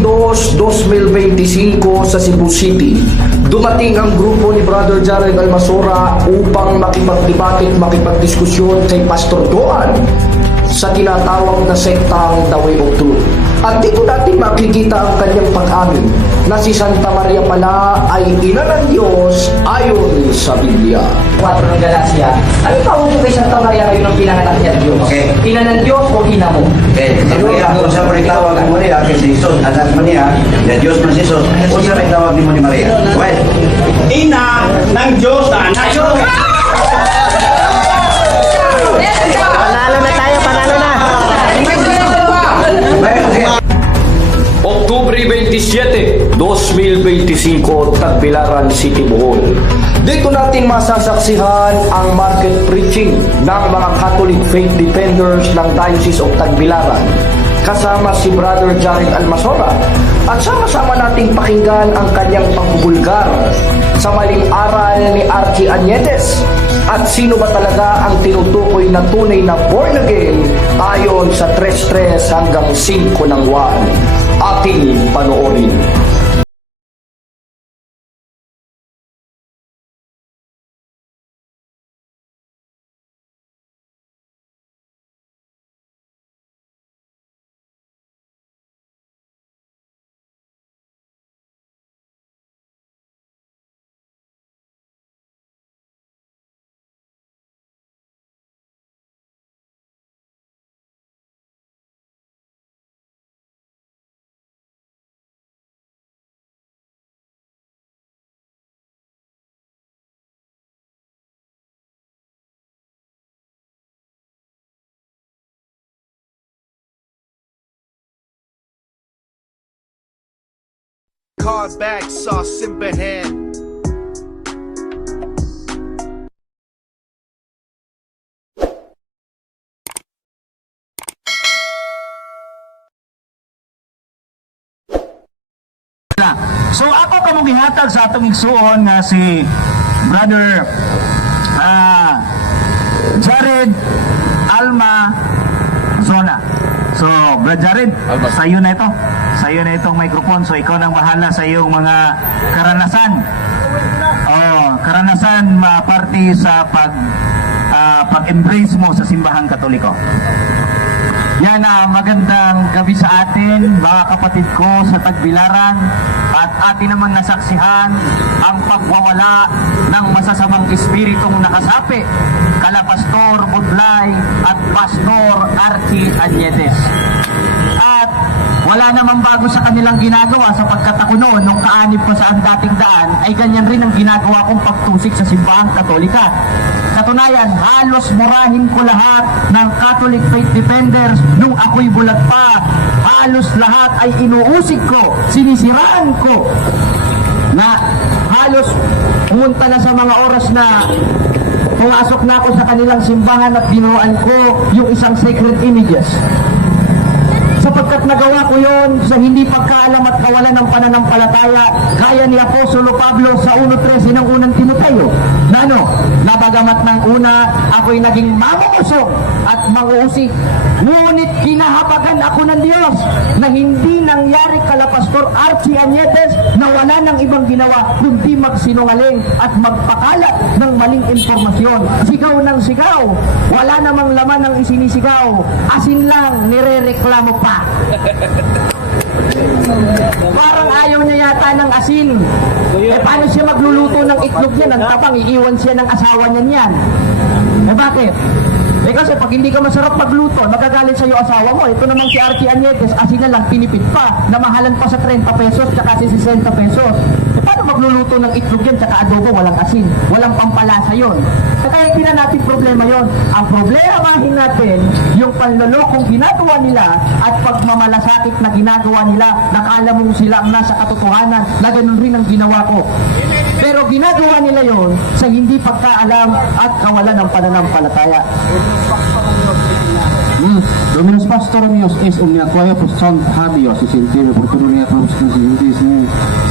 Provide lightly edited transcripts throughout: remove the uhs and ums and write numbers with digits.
22, 2025 sa Cebu City, dumating ang grupo ni Brother Jared Almasora upang makipagdebate at makipagdiskusyon kay Pastor Doan sa tinatawag na sektang The Way of Truth. At dito natin makikita ang kanyang pag-amin na si Santa Maria pala ay ina ng Diyos ayon sa Biblia. 4 ng Galacia. Ano pa mo kay Santa Maria kayo ng pinanganak niya Diyos? Okay. Ina ng Diyos o ina mo? Okay, si Maria, kung siya maritawag ni Maria, kay si Jesus, anak mo niya, na Diyos man si Jesus, kung siya maritawag ni Maria. Well, Ina ng Diyos na anak. Panalo na tayo, panalo na. Oktubre 27, 2025, Tagbilaran City, Bohol. Dito natin masasaksihan ang market preaching ng mga Catholic faith defenders ng Diocese of Tagbilaran kasama si Brother Jared Almasora at sama-sama nating pakinggan ang kanyang pagbubulgar sa maling aral ni Archie Añetes at sino ba talaga ang tinutukoy na tunay na born again ayon sa 3:3 hanggang 5 ng 1. Ating panoorin. Cars back, sauce in hand. So ako kamong gihatag sa atong igsuon nga si Brother Jared Alma Zona. So, Brother Jared, sa'yo na ito. Sa'yo na itong microphone. So, ikaw nang bahala sa iyong mga karanasan. Karanasan parte sa pag-embrace mo sa simbahang Katoliko. Yan, magandang gabi sa atin, mga kapatid ko sa Tagbilaran, at atin naman nasaksihan ang pagwawala ng masasamang espiritong nakasapi kala Pastor Budlay at Pastor Archie Añetes. At wala namang bago sa kanilang ginagawa sapagkat ako noon, nung kaanib ko sa dating daan, ay ganyan rin ang ginagawa kong pagtusik sa simbahang Katolika. Katunayan, halos murahin ko lahat ng Catholic faith defenders nung ako'y bulag pa. Halos lahat ay inuusig ko, sinisiraan ko, na halos pumunta na sa mga oras na pumasok na ako sa kanilang simbahan at binuuan ko yung isang sacred images. Sapagkat nagawa ko yon sa hindi pagkaalam at kawalan ng pananampalataya, gaya ni Apostolo Pablo sa 1:13 ng unang Timoteo, na nabagamat ng una, ako'y naging mamuusog at manguusig, ngunit kinahabagan ako ng Diyos na hindi nangyari kala Pastor Archie Añetes na wala ng ibang ginawa kundi magsinungaling at magpakalat ng maling impormasyon. Sigaw ng sigaw, wala namang laman ng isinisigaw, asin lang, nirereklamo pa. Parang ayaw niya yata ng asin. Paano siya magluluto ng itlog niya? Ang tapang, iiwan siya ng asawa niya niyan. Bakit? Kasi pag hindi ka masarap magluto, magagalit sa'yo asawa mo. Ito naman si Archie Añetes, asin na lang, pinipit pa. Namahalan pa sa 30 pesos, tsaka 60 pesos. Paano magluluto ng itlog yan, tsaka adobo, walang asin, walang pampalasa yun. Kaya hindi na natin problema yon. Ang problemahin natin, yung panlolokong ginagawa nila at pagmamalasakit na ginagawa nila, nakala mong sila ang nasa katotohanan, na ganun rin ang ginawa ko. Pero ginagawa nila yon sa hindi pagkaalam at kawalan ng pananampalataya. Dominus Pastor míos es omniaquae postant habios y sentido por todo día con sus sentidos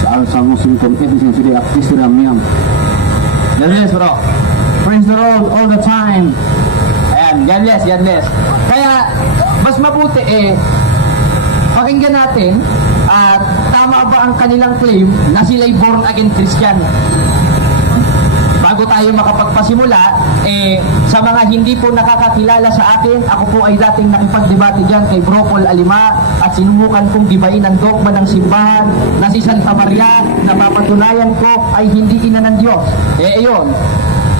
al salmo 5 edición de actistera miam. Yes, bro. Praise the Lord all the time. Ayan, God bless. Kaya, mas mabuti pakinggan natin At tama ba ang kanilang claim na sila'y born again Christian? Bago tayo makapagpasimula, sa mga hindi po nakakakilala sa akin, ako po ay dating nakipagdebate dyan kay Bro Paul Alima at sinubukan kong gibain ang dogma ng simbahan na si Santa Maria na papatunayan ko ay hindi ina ng Diyos. Ayun,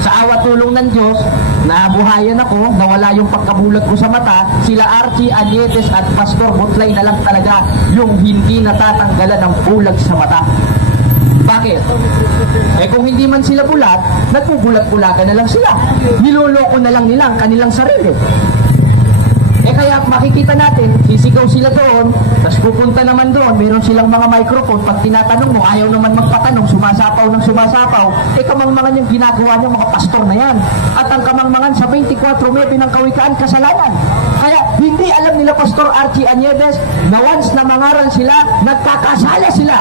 sa awa tulong ng Diyos, nabuhayan ako, nawala yung pagkabulag ko sa mata, sila Archie Anietes at Pastor Butlay na lang talaga yung hindi natatanggalan ng bulag sa mata. Bakit? Kung hindi man sila bulat, nagpubulat-bulakan na lang sila. Niloloko na lang nila ang kanilang sarili. Kaya makikita natin, sisigaw sila doon, tapos pupunta naman doon, meron silang mga microphone, pag tinatanong mo, ayaw naman magpatanong, sumasapaw ng sumasapaw, kamangmangan yung ginagawa niya mga pastor na yan. At ang kamangmangan sa 24:9 ng Kawikaan, kasalanan. Kaya hindi alam nila Pastor Archie Aniedes na once na mangaral sila, nagkakasala sila.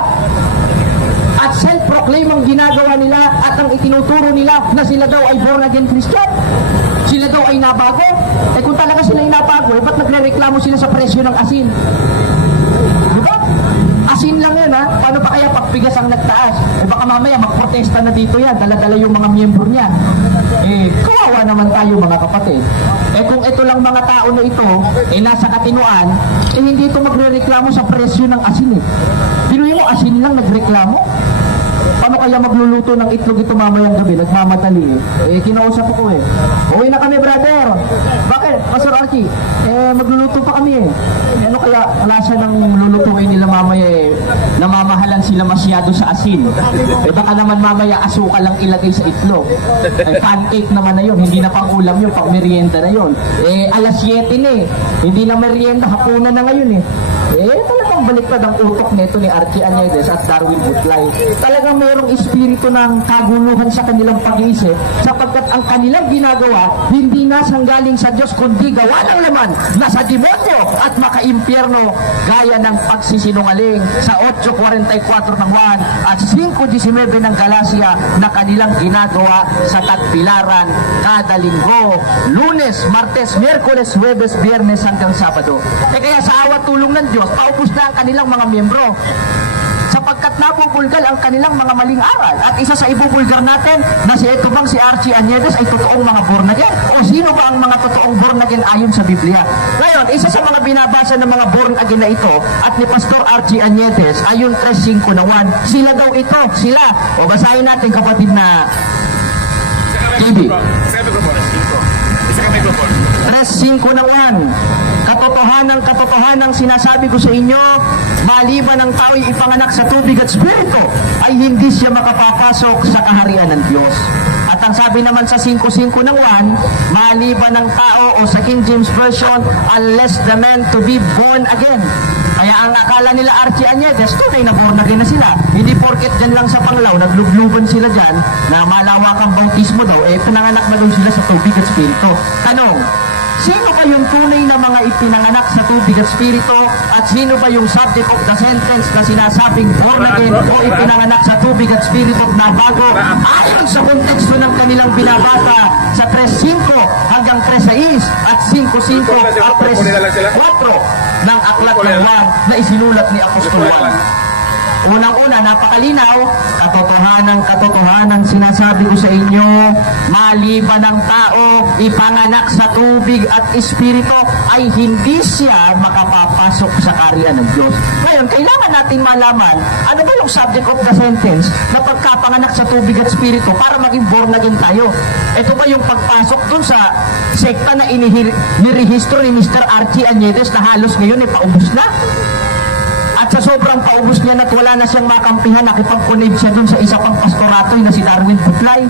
At self-proclaim ang ginagawa nila at ang itinuturo nila na sila daw ay born again Christian. Sila daw ay nabago. Kung talaga sila ay nabago, ba't nagre-reklamo sila sa presyo ng asin? Diba? Asin lang yan ha. Paano pa kaya pagpigas ang nagtaas? Baka mamaya magprotesta na dito yan. Dala-dala yung mga miyembro niya. Kawawa naman tayo mga kapatid. Kung ito lang mga tao na ito, nasa katinuan, hindi ito magre-reklamo sa presyo ng asin Pinuhin mo, asin lang nagreklamo? Paano kaya magluluto ng itlog ito mamayang gabi? Nagmamadali kinausap ko uwi na kami brother. Bakit? Pastor Archie, magluluto pa kami ano kaya lasa ng lulutuin nila mamaya namamahalan sila masyado sa asin. Baka naman mamaya asukal lang ilagay sa itlog. Pancake naman na yun, hindi na pang ulam yun, pang merienda na yun. Alas 7 na hindi na merienda, hapunan na ngayon talagang baliktad ang utok nito ni Archie Aniedes at Darwin Butlay. Talagang mayroong espiritu ng kaguluhan sa kanilang pag-iisip sapagkat ang kanilang ginagawa hindi nasanggaling sa Diyos kundi gawa ng laman na sa demonyo at makaimpyerno gaya ng pagsisinungaling sa 8:44 ng Juan at 5:19 ng Galacia na kanilang ginagawa sa tagbilaran kada linggo, Lunes, Martes, Miyerkules, Huwebes, Biyernes hanggang Sabado. Kaya sa awa tulong ng Diyos, paubos na ang kanilang mga miyembro sapagkat nabubulgal ang kanilang mga maling aral. At isa sa ibubulgar natin na si Archie Aniedes ay totoong mga born again. O sino ba ang mga totoong born again ayon sa Biblia? Ngayon, isa sa mga binabasa ng mga born again na ito at ni Pastor Archie Aniedes ayon 3:5 ng 1, sila daw ito, sila. O basahin natin kapatid na TV. 3:5 ng 1. Katotohanang sinasabi ko sa inyo, maliban ang tao'y ipanganak sa tubig at spirito, ay hindi siya makapapasok sa kaharian ng Diyos. At ang sabi naman sa 5:5 ng 1, maliban ang tao o sa King James Version, unless the man to be born again. Kaya ang akala nila Archie Aniedes, tunay na born again na sila. Hindi porket dyan lang sa Panglao, naglubluban sila dyan, na malawakang bautismo daw, pinanganak na daw sila sa tubig at spirito. Tanong, sino ba yung tunay na mga ipinanganak sa tubig at spirito at sino ba yung subject of the sentence na sinasabing born again o ipinanganak sa tubig at spirito na bago ayon sa konteksto ng kanilang binabasa sa 3:5 hanggang 3:6 at 5:5 at 3:4 ng aklat ng Juan na isinulat ni Apostol Juan. Unang-una, napakalinaw, katotohanan sinasabi ko sa inyo, maliban ang tao, ipanganak sa tubig at espiritu, ay hindi siya makapapasok sa kaharian ng Diyos. Ngayon, kailangan natin malaman, ano ba yung subject of the sentence na pagkapanganak sa tubig at espiritu para maging born again tayo? Ito ba yung pagpasok dun sa sekta na nirehistro ni Mr. Archie Aniedes na halos ngayon paubos na? At sa sobrang paubos niya at wala na siyang makampihan, nakipag-connect siya dun sa isa pang pastorato na si Darwin Butlay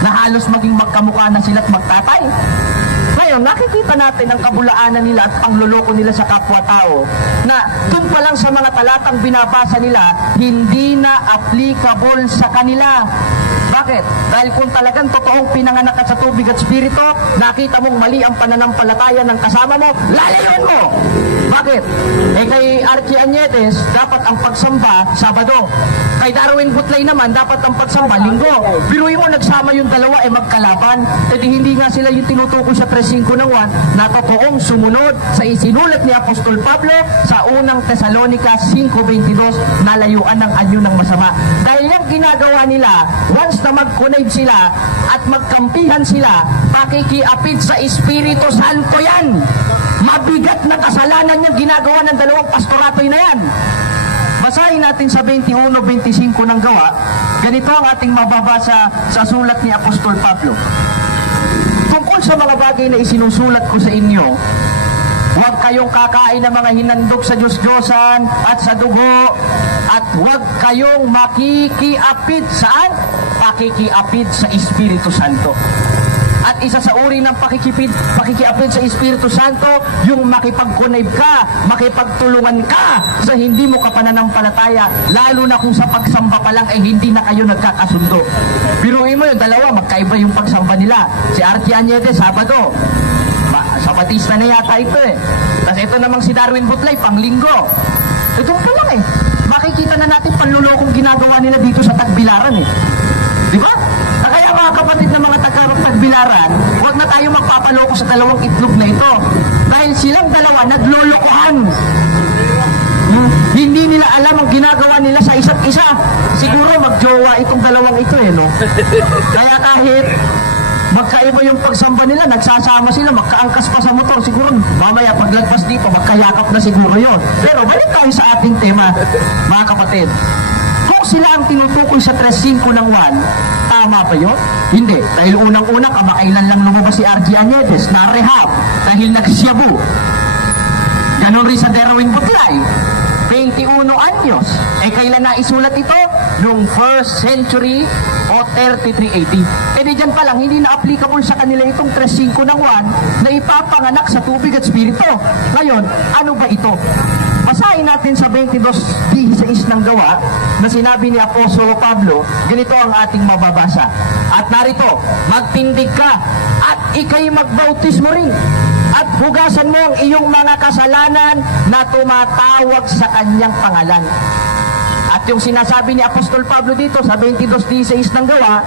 na halos maging magkamukha na sila at magtatay. Ngayon, nakikita natin ang kabulaanan nila at pangluloko nila sa kapwa-tao na dun pa lang sa mga talatang binabasa nila, hindi na applicable sa kanila. Bakit? Dahil kung talagang totoong pinanganak ka sa tubig at spirito, nakita mong mali ang pananampalataya ng kasama mo, lalayuan mo! Bakit? Kay Archie Añetes, dapat ang pagsamba, Sabado. Kay Darwin Butlay naman, dapat ang pagsamba, Linggo. Biruin mo, nagsama yung dalawa, magkalaban. Di hindi nga sila yung tinutukoy sa 3.5 ng 1 na totoong sumunod sa isinulat ni Apostol Pablo sa unang Tesalonica 5.22 na layuan ng anyo ng masama. Dahil yung ginagawa nila, once na mag-connect sila at magkampihan sila, pakikiapid sa Espiritu Santo yan. Mabigat na kasalanan yung ginagawa ng dalawang pastoratoy na yan. Basahin natin sa 21-25 ng gawa. Ganito ang ating mababasa sa sulat ni Apostol Pablo. Tungkol sa mga bagay na isinusulat ko sa inyo, huwag kayong kakain ng mga hinandog sa Diyos-Diyosan at sa dugo, at huwag kayong makikiapid saan? Pakikiapid sa Espiritu Santo. At isa sa uri ng pakikiapid sa Espiritu Santo, yung makipag-connect ka, makipagtulungan ka sa hindi mo kapananampalataya, lalo na kung sa pagsamba pa lang hindi na kayo nagkakasundo. Biruin mo yung dalawa, magkaiba yung pagsamba nila. Si Archie Añetes, Sabado. Sa Batista na yata ito Tapos ito namang si Darwin Butlay, Panglinggo. Ito pa lang Makikita na natin panlulokong ginagawa nila dito sa Tagbilaran Di ba? Kaya mga kapatid na mga tagarap Tagbilaran, huwag na tayo magpapaloko sa dalawang itlog na ito. Dahil silang dalawa naglolokohan. Hindi nila alam ang ginagawa nila sa isa't isa. Siguro magjowa itong dalawang ito no? Kaya kahit magkaiba yung pagsamba nila, nagsasama sila, magkaangkas pa sa motor. Siguro mamaya paglagpas dito, magkayakap na siguro yon. Pero balik tayo sa ating tema, mga kapatid. Kung sila ang tinutukoy sa 3.5 ng 1, tama ba yun? Hindi. Dahil unang-una, kamakailan lang lumabas si Archie Añetes na rehab dahil nagsyabu. Ganon rin sa Darwin Butlay. 21 anyos. Kailan na isulat ito? Noong 1st century o 33 AD. Di dyan pa lang, hindi na applicable sa kanila itong 3.5 ng 1 na ipapanganak sa tubig at spirito. Ngayon, ano ba ito? Basahin natin sa 22:16 ng gawa na sinabi ni Apostolo Pablo, ganito ang ating mababasa. At narito, magtindig ka at ikay magbautismo rin at hugasan mo ang iyong mga kasalanan na tumatawag sa kanyang pangalan. At yung sinasabi ni Apostol Pablo dito sa 22:16 ng gawa,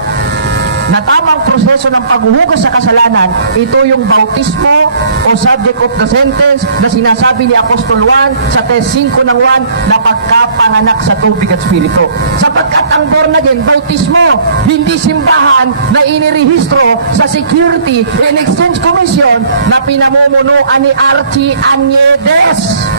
na tamang proseso ng paghuhugas sa kasalanan, ito yung bautismo o subject of the sentence na sinasabi ni Apostol Juan sa 3.5 ng 1 na pagkapanganak sa tubig at spirito. Sapagkat ang born again, bautismo, hindi simbahan na inirehistro sa Security and Exchange Commission na pinamumunuan ni Archie Añetes.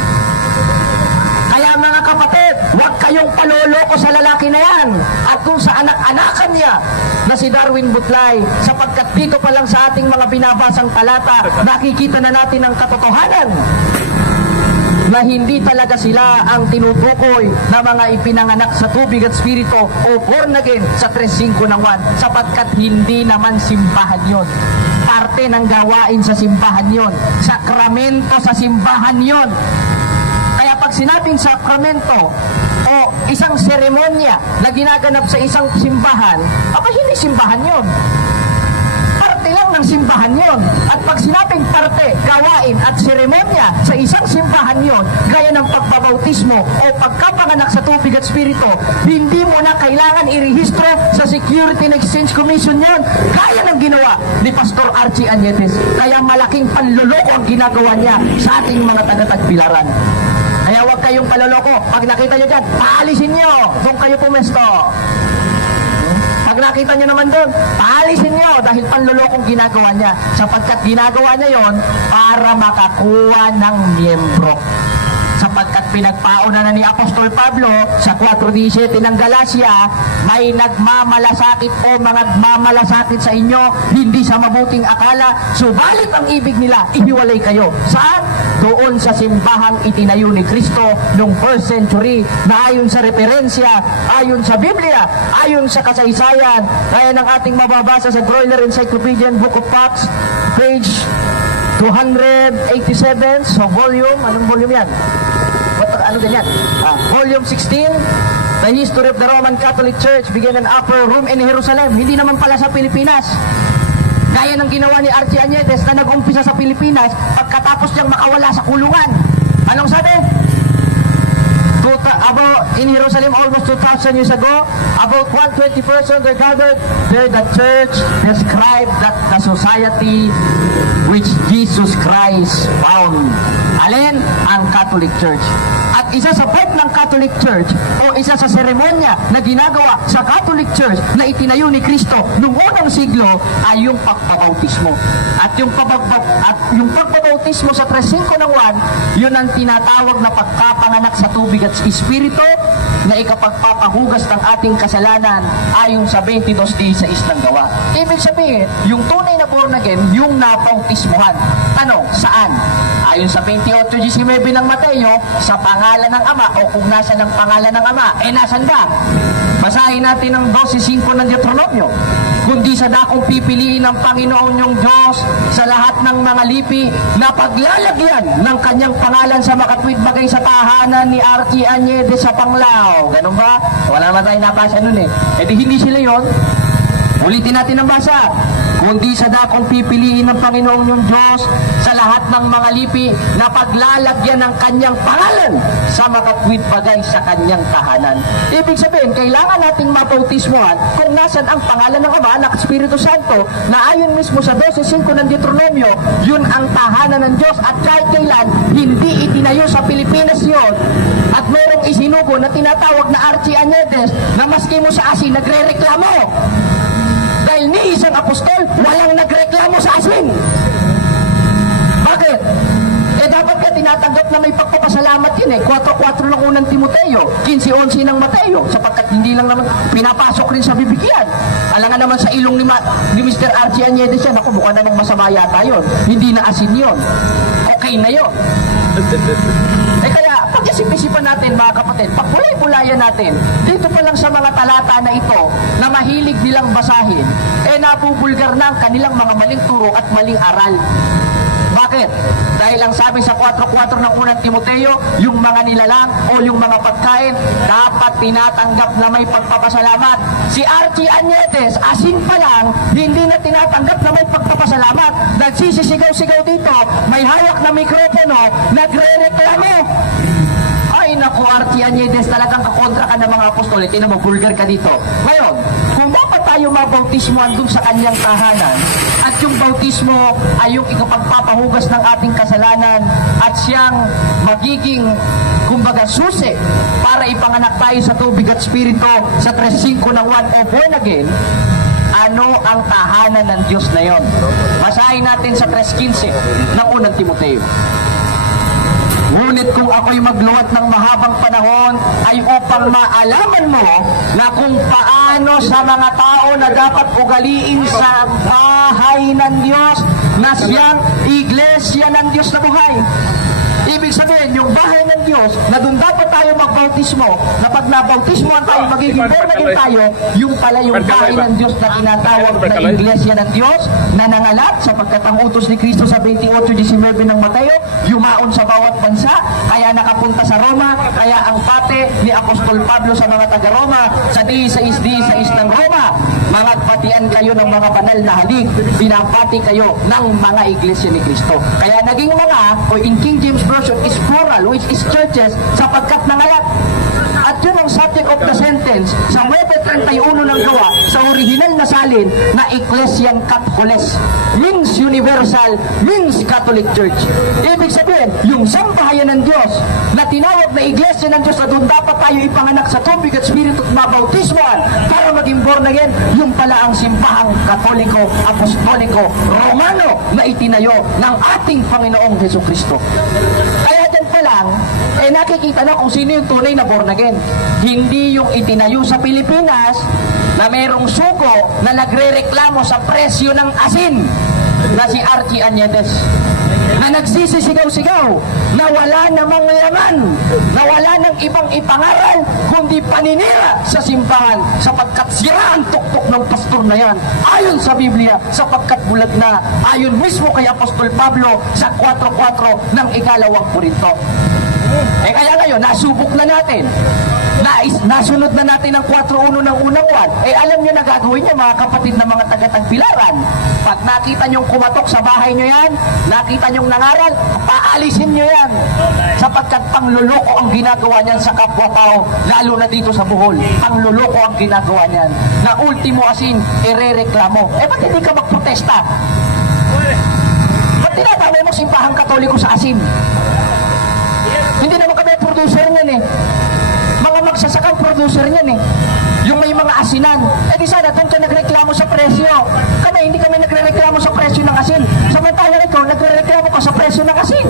Kaya mga kapatid, huwag kayong paloloko sa lalaki na yan at kung sa anak-anakan niya na si Darwin Butlay, sapagkat dito pa lang sa ating mga binabasang talata, nakikita na natin ang katotohanan na hindi talaga sila ang tinutukoy na mga ipinanganak sa tubig at spirito o born again sa 3.5 ng 1, sapagkat hindi naman simbahan yon. Parte ng gawain sa simbahan yon. Sakramento sa simbahan yon. Kaya pag sinabing sakramento o isang seremonya na ginaganap sa isang simbahan, hindi simbahan yon. Parte lang ng simbahan yon. At pag sinabing parte, gawain at seremonya sa isang simbahan yon, gaya ng pagbabautismo o pagkapanganak sa tubig at spirito, hindi mo na kailangan irehistro sa Security and Exchange Commission yon. Kaya ng ginawa ni Pastor Archie Añetes. Kaya malaking panluloko ang ginagawa niya sa ating mga taga-Tagbilaran. Kaya huwag kayong paloloko. Pag nakita nyo dyan, paalisin nyo. Doon kayo pumesto. Pag nakita nyo naman doon, paalisin nyo dahil panlolokong ginagawa niya. Sapagkat ginagawa niya yon para makakuha ng miyembro. Sapagkat pinagpauna na ni Apostol Pablo sa 4:17 ng Galacia, may nagmamalasakit o mga nagmamalasakit sa inyo, hindi sa mabuting akala, subalit ang ibig nila, ihiwalay kayo. Saan? Doon sa simbahang itinayo ni Kristo noong 1st century na ayon sa referensya, ayon sa Biblia, ayon sa kasaysayan, kaya ng ating mababasa sa Broiler Encyclopedian Book of Facts, page 287, so volume, anong volume yan? Ano ganyan? Volume 16, The history of the Roman Catholic Church began in upper room in Jerusalem. Hindi naman pala sa Pilipinas. Gaya ng ginawa ni Archie Añetes na nag-umpisa sa Pilipinas pagkatapos niyang makawala sa kulungan. Anong sabi? About in Jerusalem almost 2,000 years ago, about 120 persons were gathered. There the church described that the society which Jesus Christ found. Alin? Ang Catholic Church. At isa sa part ng Catholic Church o isa sa seremonya na ginagawa sa Catholic Church na itinayo ni Kristo noong unang siglo ay yung pagpabautismo. At yung pagpabautismo sa 3:5 ng 1, yun ang tinatawag na pagkapanganak sa tubig at Espiritu na ikapagpapahugas ng ating kasalanan ayon sa 22:16 ng Gawa. Ibig sabihin, yung tunay na born again, yung napautismuhan. Tanong, saan? Ayon sa 28:19 ng Mateo, sa pangalan ng Ama o kung nasa ng pangalan ng Ama, nasan ba? Basahin natin ang 12:5 ng Deuteronomio. Kundi sa dakong pipiliin ng Panginoon yung Diyos sa lahat ng mga lipi na paglalagyan ng kanyang pangalan sa makatwid bagay sa tahanan ni Archie Añetes sa Panglao. Ganun ba? Wala naman tayo nabasa nun eh. E di hindi sila yon. Ulitin natin ang basa. Kundi sa dakong pipiliin ng Panginoon yung Diyos sa lahat ng mga lipi na paglalagyan ng kanyang pangalan sa makatwid bagay sa kanyang tahanan. Ibig sabihin, kailangan nating mabautismuhan kung nasan ang pangalan ng Ama, Anak, Espiritu Santo, na ayon mismo sa 12:5 ng Deuteronomio, yun ang tahanan ng Diyos at kahit kailan, hindi itinayo sa Pilipinas yun. At mayroong isinugo na tinatawag na Archie Añetes na maski mo sa asin, nagre-reklamo. Dahil ni isang apostol, walang nagreklamo sa asin. Bakit? Dapat ka tinatanggap na may pagpapasalamat yun eh. 4:4 ng unang Timoteo, 15:11 ng Mateo, sapagkat hindi lang naman pinapasok rin sa bibigyan. Alangan naman sa ilong ni Mr. Archie Añetes yan, ako mukha namang masama yata yun. Hindi na asin yun. Okay na yun. Kaya, pag-isip-isipan natin mga kapatid, pagpulay-pulayan natin, dito pa lang sa mga talata na ito, na mahilig nilang basahin, nabubulgar na ang kanilang mga maling turo at maling aral. Bakit? Dahil ang sabi sa 4:4 ng unang Timoteo, yung mga nilalang o yung mga pagkain, dapat tinatanggap na may pagpapasalamat. Si Archie Añetes, asin pa lang, hindi na tinatanggap na may pagpapasalamat. Nagsisisigaw-sigaw dito, may hawak na mikropono, nagre-reklamo. Ay naku, Archie Añetes, talagang kakontra ka ng mga apostol. Tingnan mo, vulgar ka dito. Ngayon, kung dapat tayo mabautismoan dun sa kanyang tahanan, at yung bautismo ay yung ikapagpapahugas ng ating kasalanan at siyang magiging, kumbaga, susi para ipanganak tayo sa tubig at Espiritu sa 3:5 ng 1 o born again, ano ang tahanan ng Diyos na yon? Basahin natin sa 3:15 ng unang Timoteo. Ngunit kung ako'y magluwat ng mahabang panahon ay upang maalaman mo na kung paano sa mga tao na dapat ugaliin sa bahay ng Diyos na siyang iglesia ng Diyos na buhay. Ibig sabihin, yung bahay ng Diyos na doon dapat tayo magbautismo, na pag nabautismoan tayo, magiging born again tayo, yung pala yung bahay ng Diyos na tinatawag na iglesia ng Diyos na nangalat sapagkat ang utos ni Kristo sa 28:19 ng Mateo, yumaon sa bawat bansa, kaya nakapunta sa Roma, kaya ang pate ni Apostol Pablo sa mga taga-Roma, sa 16 ng Roma, mangagpatian kayo ng mga banal na halik, pinapati kayo ng mga iglesia ni Kristo. Kaya naging mga, o in King James Version is plural, which is churches, sapagkat nangalat. At yun ang subject of the sentence sa 9:31 ng Gawa, sa original na salin na Ecclesiam Catholicos, means universal, means Catholic Church. Ibig sabihin, yung sambahayan ng Diyos na tinawag na iglesia ng Diyos na doon dapat tayo ipanganak sa tubig at Espiritu at mabautismoan para maging born again, yung pala ang simbahang Katoliko, Apostoliko, Romano na itinayo ng ating Panginoong Jesucristo. Kaya dyan pa lang, nakikita na kung sino yung tunay na born again. Hindi yung itinayo sa Pilipinas na merong sugo na nagre-reklamo sa presyo ng asin na si Archie Añetes, na nagsisisigaw-sigaw na wala namang laman, na wala nang ibang ipangaral kundi paninira sa simbahan sapagkat sira ang tuktok ng pastor na yan ayon sa Biblia, sapagkat bulag na ayon mismo kay Apostol Pablo sa 4:4 ng 2 Korinto. Kaya ngayon, nasubok na natin. Nasunod na natin ang 4.1 ng unang 1. Eh alam nyo na gagawin nyo mga kapatid na mga taga-Tagbilaran. Pag nakita nyong kumatok sa bahay nyo yan, nakita nyong nangaral, paalisin nyo yan. Sapagkat pangluloko ang ginagawa niyan sa kapwa-tao, lalo na dito sa Bohol. Pangluloko ang ginagawa niyan. Na ultimo asin, irereklamo. Eh ba't hindi ka magprotesta? Ba't tinatamay mo simpahang Katoliko sa asin? Hindi naman kami producer niyan eh. Mga magsasakang producer niyan eh. Yung may mga asinan. Eh di sana doon ka nagreklamo sa presyo. Kami, hindi kami nagrereklamo sa presyo ng asin. Samantalang ikaw, nagrereklamo ka sa presyo ng asin.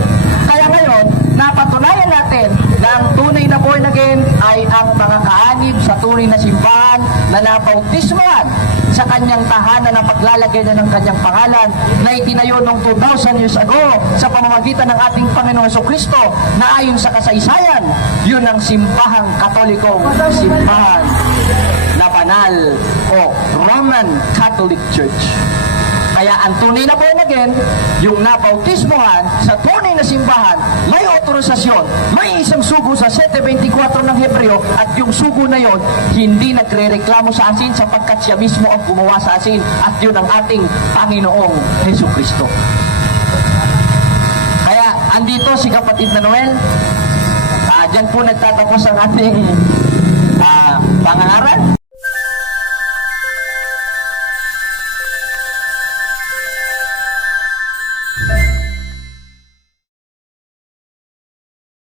Kaya ngayon, napatunayan natin na ang tunay na born again ay ang mga kaanib sa tunay na simbahan na nabautismuhan sa kanyang tahanan na paglalagay na ng kanyang pangalan na itinayo noong 2,000 years ago sa pamamagitan ng ating Panginoong Jesucristo na ayon sa kasaysayan, yun ang simbahang Katolikong simbahan na banal o Roman Catholic Church. Kaya ang tunay na born again, yung nabautismuhan sa tunay na simbahan, may otorisasyon, may isang sugo sa 7:24 ng Hebreo at yung sugo na yon hindi nagre-reklamo sa asin sapagkat siya mismo ang gumawa sa asin at yun ang ating Panginoong Jesucristo. Kaya andito si kapatid na Noel, dyan po nagtatapos ang ating pangangaral.